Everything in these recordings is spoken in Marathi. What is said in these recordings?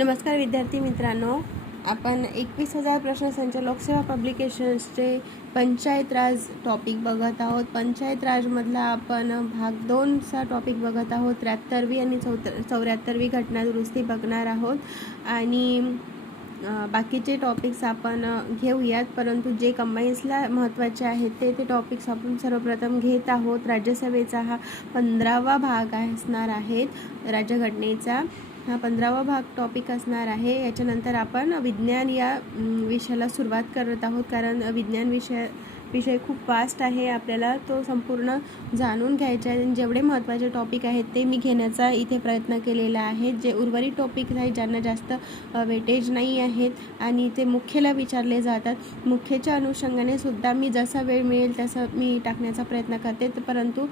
नमस्कार विद्यार्थी मित्रांनो. आपण एकवीस हजार प्रश्नसंच लोकसेवा पब्लिकेशन्सचे पंचायत राज टॉपिक बघत आहोत. पंचायत राजमधला आपण भाग दोनचा टॉपिक बघत आहोत. त्र्याहत्तरवी आणि चौत चौऱ्याहत्तरवी घटना दुरुस्ती बघणार आहोत. आणि बाकीचे टॉपिक्स आपण घेऊयात. परंतु जे कंबाईन्सला महत्त्वाचे आहेत ते ते टॉपिक्स आपण सर्वप्रथम घेत आहोत. राज्यसभेचा हा पंधरावा भाग असणार आहेत राज्यघटनेचा हा पंधरावा भाग टॉपिक असणार आहे. याच्यानंतर आपण विज्ञान या विषयाला सुरुवात करत आहोत. कारण विज्ञान विषय विषय खूप फास्ट आहे आपल्याला तो संपूर्ण जाणून घ्यायचा आहे. आणि जेवढे महत्त्वाचे टॉपिक आहेत ते मी घेण्याचा इथे प्रयत्न केलेला आहे. जे उर्वरित टॉपिक आहेत ज्यांना जास्त वेटेज नाही आहेत आणि ते मुख्यला विचारले जातात. मुख्यच्या अनुषंगाने सुद्धा मी जसा वेळ मिळेल तसं मी टाकण्याचा प्रयत्न करते. परंतु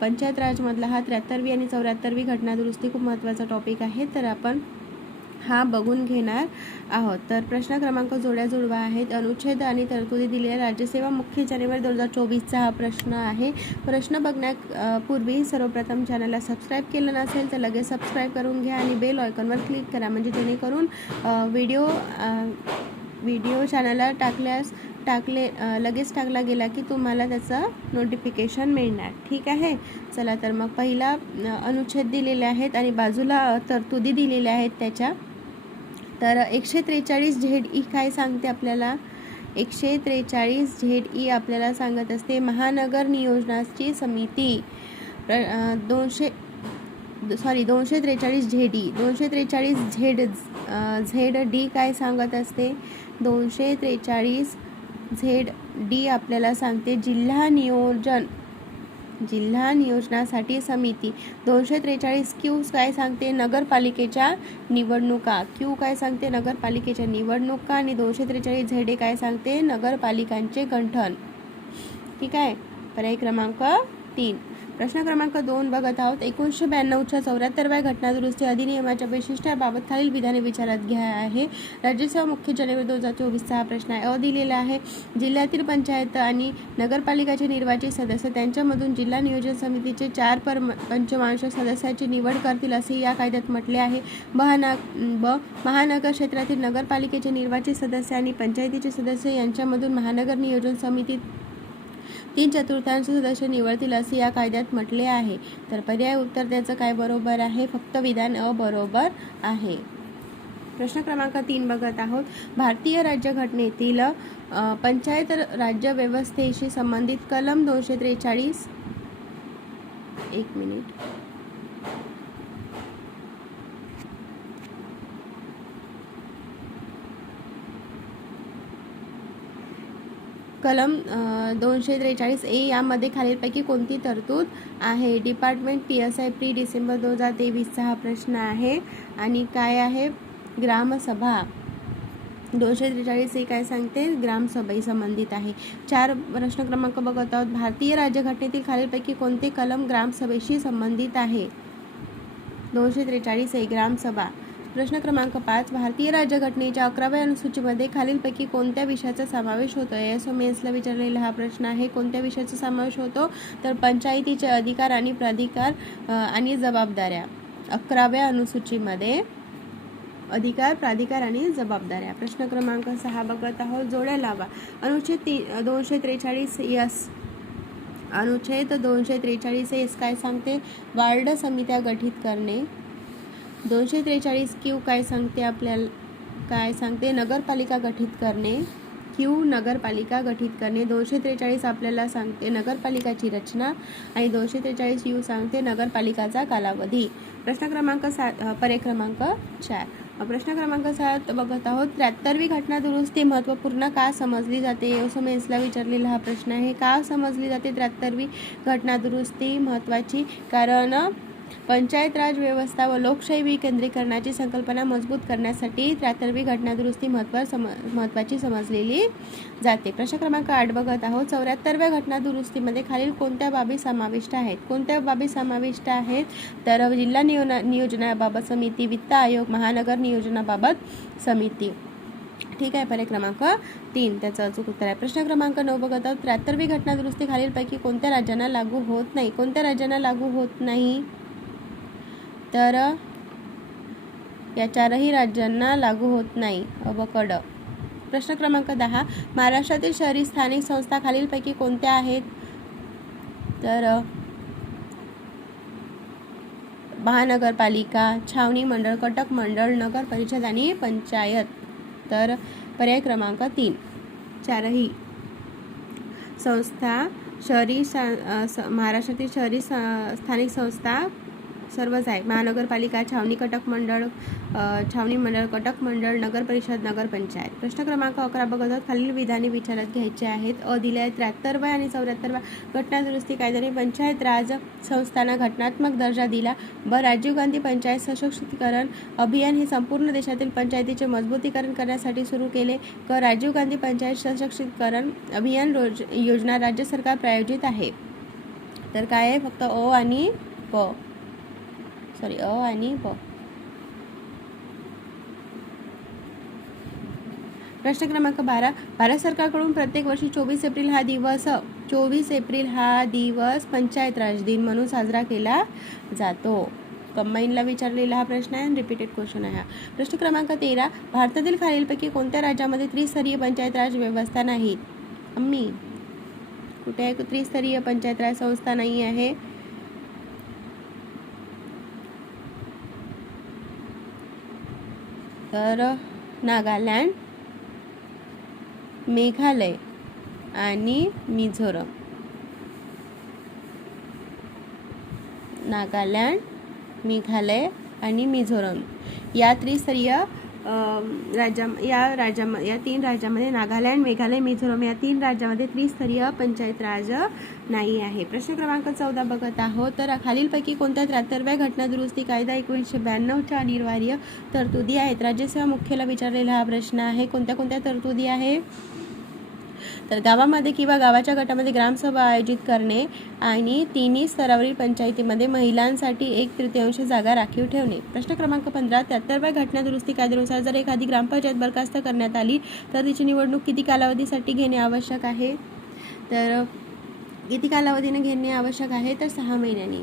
पंचायत राजमधला हा त्र्याहत्तरवी आणि चौऱ्याहत्तरवी घटना दुरुस्ती खूप महत्त्वाचा टॉपिक आहे. तर आपण हा बघून घेणार आहोत. तर प्रश्न क्रमांक जोड्या जुळवा आहेत. अनुच्छेद आणि तरतुदी दिलेल्या राज्यसेवा मुख्य जानेवारी दोन हजार चोवीसचा हा प्रश्न आहे. प्रश्न बघण्या सर्वप्रथम चॅनलला सबस्क्राईब केलं नसेल तर लगेच सबस्क्राईब करून घ्या आणि बेल ऑयकॉनवर क्लिक करा. म्हणजे जेणेकरून व्हिडिओ व्हिडिओ चॅनलला टाकल्यास टाकले लगेच टाकला गेला की तुम्हाला त्याचं नोटिफिकेशन मिळणार. ठीक आहे? चला तर मग पहिला अनुच्छेद दिलेले आहेत आणि बाजूला तरतुदी दिलेल्या आहेत त्याच्या. तर एकशे त्रेचाळीस झेड ई काय सांगते आपल्याला? एकशे त्रेचाळीस झेड ई आपल्याला सांगत असते महानगर नियोजनाची समिती. प्र दोनशे सॉरी दोनशे त्रेचाळीस झेड ई. दोनशे त्रेचाळीस झेड झेड डी काय सांगत असते? दोनशे त्रेचाळीस झेड डी आपल्याला सांगते जिल्हा नियोजन. जिल्हा नियोजनासाठी समिती. दोनशे त्रेचाळीस क्यू काय सांगते? नगरपालिकेच्या निवडणुका. क्यू काय सांगते? नगरपालिकेच्या निवडणुका आणि दोनशे त्रेचाळीस झेडे काय सांगते? नगरपालिकांचे गंठन. ठीक आहे? पर्याय क्रमांक तीन. प्रश्न क्रमांक दोन बघत आहोत. एकोणीसशे ब्याण्णवच्या चौऱ्याहत्तरव्या घटनादुरुस्ती अधिनियमाच्या वैशिष्ट्याबाबत खालील विधाने विचारात घ्या आहे. राज्यसभा मुख्य जानेवारी दोन हजार चोवीसचा हा प्रश्न आहे. अ दिलेला आहे. जिल्ह्यातील पंचायत आणि नगरपालिकाचे निर्वाचित सदस्य त्यांच्यामधून जिल्हा नियोजन समितीचे चार पर पंचमांश सदस्याची निवड करतील असे या कायद्यात म्हटले आहे. महाना ब महानगर क्षेत्रातील नगरपालिकेचे निर्वाचित सदस्य आणि पंचायतीचे सदस्य यांच्यामधून महानगर नियोजन समितीत तीन चतुर्थांश सदस्य निवडतील असे या कायद्यात म्हटले आहे. तर पर्याय उत्तर त्याचं काय बरोबर आहे? फक्त विधान अ बरोबर आहे. प्रश्न क्रमांक तीन बघत आहोत. भारतीय राज्यघटनेतील पंचायत राज्य व्यवस्थेशी संबंधित कलम दोनशे त्रेचाळीस एक मिनिट. कलम दोनशे त्रेचाळीस ए यामध्ये खालीलपैकी कोणती तरतूद आहे? Department P S I pre December दोन हजार तेवीसचा हा प्रश्न आहे. आणि काय आहे? ग्रामसभा. दोनशे त्रेचाळीस हे काय सांगते? ग्रामसभेशी संबंधित आहे. चार प्रश्न क्रमांक बघत आहोत. भारतीय राज्यघटनेतील खालीलपैकी कोणते कलम ग्रामसभेशी संबंधित आहे? दोनशे त्रेचाळीस आहे ग्रामसभा. प्रश्न क्रमांक पाच भारतीय राज्यघटनेच्या अकराव्या अनुसूचीमध्ये खालीलपैकी कोणत्या विषयाचा समावेश होतो? एस ओ मेन्सला विचारलेला हा प्रश्न आहे कोणत्या विषयाचा समावेश होतो? तर पंचायतीचे अधिकार आणि प्राधिकार आणि जबाबदाऱ्या. अकराव्या अनुसूचीमध्ये अधिकार प्राधिकार आणि जबाबदाऱ्या. प्रश्न क्रमांक सहा बघत आहोत जोड्या लावा. अनुच्छेद ती दोनशे त्रेचाळीस यस अनुच्छेद दोनशे त्रेचाळीस एस काय सांगते? वार्ड समित्या गठीत करणे. दोनशे त्रेचाळीस क्यू काय सांगते आपल्याला काय सांगते? नगरपालिका गठीत करणे. क्यू नगरपालिका गठीत करणे. दोनशे त्रेचाळीस आपल्याला सांगते नगरपालिकाची रचना आणि दोनशे त्रेचाळीस यू सांगते नगरपालिकाचा कालावधी. प्रश्न क्रमांक सात अ, पर्याय क्रमांक चार. प्रश्न क्रमांक सात बघत आहोत. त्र्याहत्तरवी घटना दुरुस्ती महत्त्वपूर्ण का समजली जाते? असं मेन्सला विचारलेला हा प्रश्न आहे. का समजली जाते त्र्याहत्तरवी घटना दुरुस्ती महत्त्वाची? कारण पंचायत राज व्यवस्था व लोकशाही विकेंद्रीकरणाची संकल्पना मजबूत करण्यासाठी त्र्याहत्तरवी घटनादुरुस्ती महत्त्व सम महत्त्वाची समजलेली जाते. प्रश्न क्रमांक आठ बघत आहोत. चौऱ्याहत्तरव्या घटनादुरुस्तीमध्ये खालील कोणत्या बाबी समाविष्ट आहेत? कोणत्या बाबी समाविष्ट आहेत? तर जिल्हा नियोना नियोजनाबाबत समिती वित्त आयोग महानगर नियोजनाबाबत समिती. ठीक आहे पर्याय क्रमांक तीन. त्याचं अचूक उत्तर आहे. प्रश्न क्रमांक नऊ बघत आहोत. त्र्याहत्तरवी घटनादुरुस्ती खालीलपैकी कोणत्या राज्यांना लागू होत नाही? कोणत्या राज्यांना लागू होत नाही? तर या चारही राज्यांना लागू होत नाही. अबकड प्रश्न क्रमांक दहा. महाराष्ट्रातील शहरी स्थानिक संस्था खालीलपैकी कोणत्या आहेत? तर महानगरपालिका छावणी मंडळ कटक मंडळ नगर परिषद आणि पंचायत. तर पर्याय क्रमांक तीन. चारही. संस्था शहरी सा स- महाराष्ट्रातील शहरी सा- स्थानिक संस्था सर्वच आहे. महानगरपालिका छावणी कटक मंडळ छावणी मंडळ कटक मंडळ नगर परिषद नगरपंचायत प्रश्न क्रमांक अकरा बघत आहोत खालील विधाने विचारात घ्यायचे आहेत. अ दिले आहे त्र्याहत्तरव्या आणि चौऱ्याहत्तरव्या घटना दुरुस्ती कायद्याने पंचायत राज संस्थांना घटनात्मक दर्जा दिला. ब राजीव गांधी पंचायत सशक्तीकरण अभियान हे संपूर्ण देशातील पंचायतीचे मजबूतीकरण करण्यासाठी सुरू केले. क राजीव गांधी पंचायत सशक्तीकरण अभियान रोज योजना राज्य सरकार प्रायोजित आहे. तर काय आहे? फक्त ओ आणि प. सॉरी अ आणि प. प्रश्न क्रमांक बारा. भारत सरकारकडून प्रत्येक वर्षी चोवीस एप्रिल हा दिवस चोवीस एप्रिल हा दिवस पंचायत राज दिन म्हणून साजरा केला जातो. कंबाईनला विचारलेला हा प्रश्न आहे रिपीटेड क्वेश्चन आहे हा. प्रश्न क्रमांक तेरा. भारतातील खालीलपैकी कोणत्या राज्यामध्ये त्रिस्तरीय पंचायत राज व्यवस्था नाही? अम्मी कुठे आहे? त्रिस्तरीय पंचायत राज संस्था नाही आहे. तर नागालँड मेघालय आणि मिझोरम. नागालँड मेघालय आणि मिझोरम या त्रिस्तरीय राज्या या राज्या या तीन राज्यामध्ये नागालँड मेघालय मिझोरम या तीन राज्यामध्ये त्रिस्तरीय पंचायत राज नाही आहे. प्रश्न क्रमांक चौदा बघत आहोत. तर खालीलपैकी कोणत्या त्र्याहत्तरव्या घटना दुरुस्ती कायदा एकोणीसशे ब्याण्णवच्या अनिवार्य तरतुदी आहेत? राज्यसेवा मुख्याला विचारलेला हा प्रश्न आहे. कोणत्या कोणत्या तरतुदी आहे? तर गावामध्ये किंवा गावाच्या गटामध्ये ग्रामसभा आयोजित करणे आणि तिन्ही स्तरावरील पंचायतीमध्ये महिलांसाठी एक तृतीयांश जागा राखीव ठेवणे. प्रश्न क्रमांक पंधरा त्याहत्तरव्या घटना दुरुस्ती कायद्यानुसार जर एखादी ग्रामपंचायत बरखास्त करण्यात आली तर तिची निवडणूक किती कालावधीसाठी घेणे आवश्यक आहे? तर किती कालावधीने घेणे आवश्यक आहे? तर सहा महिन्यांनी.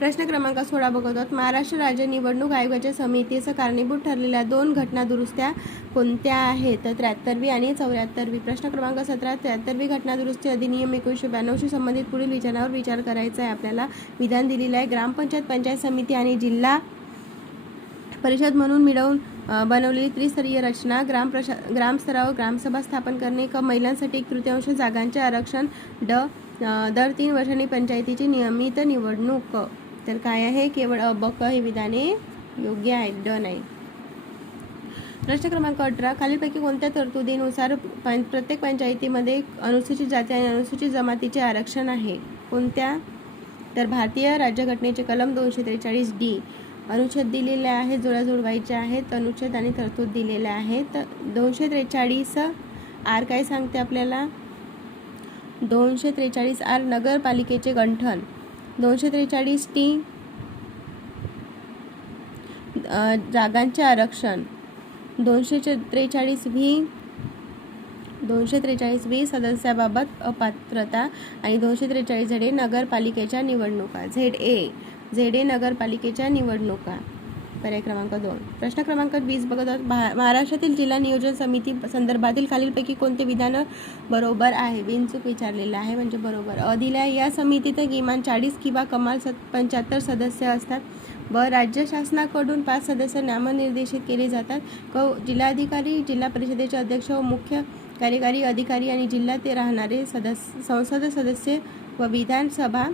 प्रश्न क्रमांक सोळा बघत आहोत महाराष्ट्र राज्य निवडणूक आयोगाच्या समितीचं कारणीभूत ठरलेल्या दोन घटना दुरुस्त्या कोणत्या आहेत? तर त्र्याहत्तरवी आणि चौऱ्याहत्तरवी. प्रश्न क्रमांक सतरा त्र्याहत्तरवी घटना दुरुस्ती अधिनियम एकोणीसशे ब्याण्णवशी संबंधित पुढील विचारावर विचार करायचा आहे आपल्याला विधान दिलेलं आहे. ग्रामपंचायत पंचायत समिती आणि जिल्हा परिषद म्हणून मिळवून बनवलेली त्रिस्तरीय रचना ग्राम प्रशा ग्रामस्तरावर ग्रामसभा स्थापन करणे क महिलांसाठी एक तृतीयांश जागांचे आरक्षण ड दर तीन वर्षांनी पंचायतीची नियमित निवडणूक. तर काय आहे? केवळ अबक हे विधाने योग्य आहेत डन आहे प्रश्न क्रमांक अठरा खालीलपैकी कोणत्या तरतुदीनुसार पं प्रत्येक पंचायतीमध्ये अनुसूचित जाती आणि अनुसूचित जमातीचे आरक्षण आहे? कोणत्या? तर भारतीय राज्यघटनेचे कलम दोनशे त्रेचाळीस डी. अनुच्छेद दिलेले आहेत जोड्या जुळवायचे आहेत अनुच्छेद आणि तरतूद दिलेल्या आहेत. दोनशे त्रेचाळीस आर काय सांगते आपल्याला? दोनशे त्रेचाळीस आर नगरपालिकेचे गंठन. दोनशे त्रेचाळीस टी. जागांचे आरक्षण. दोनशे त्रेचाळीस व्ही. दोनशे त्रेचाळीस व्ही सदस्याबाबत अपात्रता आणि दोनशे त्रेचाळीस झेड ए नगरपालिकेच्या निवडणुका. Z A. झेड ए नगरपालिकेच्या निवडणुका. पर्याय क्रमांक दोन. प्रश्न क्रमांक वीस बघत आहोत. महाराष्ट्रातील जिल्हा नियोजन समिती संदर्भातील खालीलपैकी कोणते विधान बरोबर आहे? बिनचूक विचारलेलं आहे म्हणजे बरोबर. अ दिल्या या समितीत किमान चाळीस किंवा कमाल सत पंच्याहत्तर सदस्य असतात ब राज्य शासनाकडून पाच सदस्य नामनिर्देशित केले जातात. क जिल्हाधिकारी जिल्हा परिषदेचे अध्यक्ष व मुख्य कार्यकारी अधिकारी आणि जिल्ह्यात ते राहणारे सदस्य संसद सदस्य व विधानसभा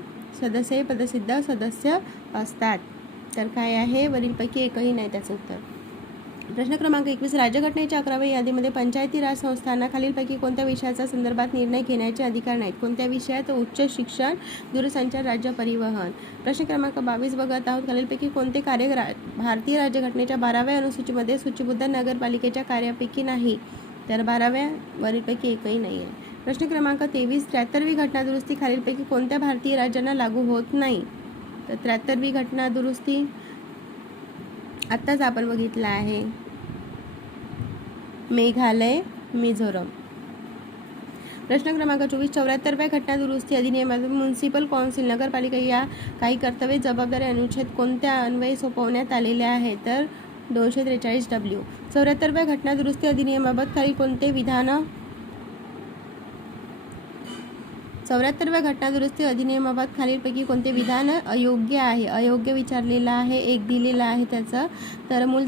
सदस्य हे पदसिद्ध सदस्य असतात. तर काय आहे? वरीलपैकी एकही नाही त्याचं उत्तर. प्रश्न क्रमांक एकवीस राज्यघटनेच्या अकराव्या यादीमध्ये पंचायती राज संस्थांना खालीलपैकी कोणत्या विषयाचा संदर्भात निर्णय घेण्याचे अधिकार नाहीत? कोणत्या विषयात उच्च शिक्षण दूरसंचार राज्य परिवहन? प्रश्न क्रमांक बावीस बघत आहोत. खालीलपैकी कोणते कार्य रा- भारतीय राज्यघटनेच्या बाराव्या अनुसूचीमध्ये सूचीबद्ध नगरपालिकेच्या कार्यापैकी नाही? तर बाराव्या वरीलपैकी एकही नाही आहे प्रश्न क्रमांक तेवीस त्र्याहत्तरवी घटना दुरुस्ती खालीलपैकी कोणत्या भारतीय राज्यांना लागू होत नाही? तर त्र्याहत्तरवी घटना दुरुस्ती आत्ताच आपण बघितलं आहे. मेघालय मिझोरम. प्रश्न क्रमांक चोवीस चौऱ्याहत्तरव्या घटना दुरुस्ती अधिनियमातून म्युन्सिपल कौन्सिल नगरपालिका या काही कर्तव्य जबाबदारी अनुच्छेद कोणत्या अन्वये सोपवण्यात आलेले आहे तर दोनशे त्रेचाळीस डब्ल्यू चौऱ्याहत्तरव्या घटना दुरुस्ती अधिनियमाबाबत खाली कोणते विधानं चौऱ्याहत्तरव्या घटना दुरुस्ती अधिनियमाबाबत खालीलपैकी कोणते विधान अयोग्य आहे? अयोग्य विचारलेलं आहे एक दिलेलं आहे त्याचं तर मूल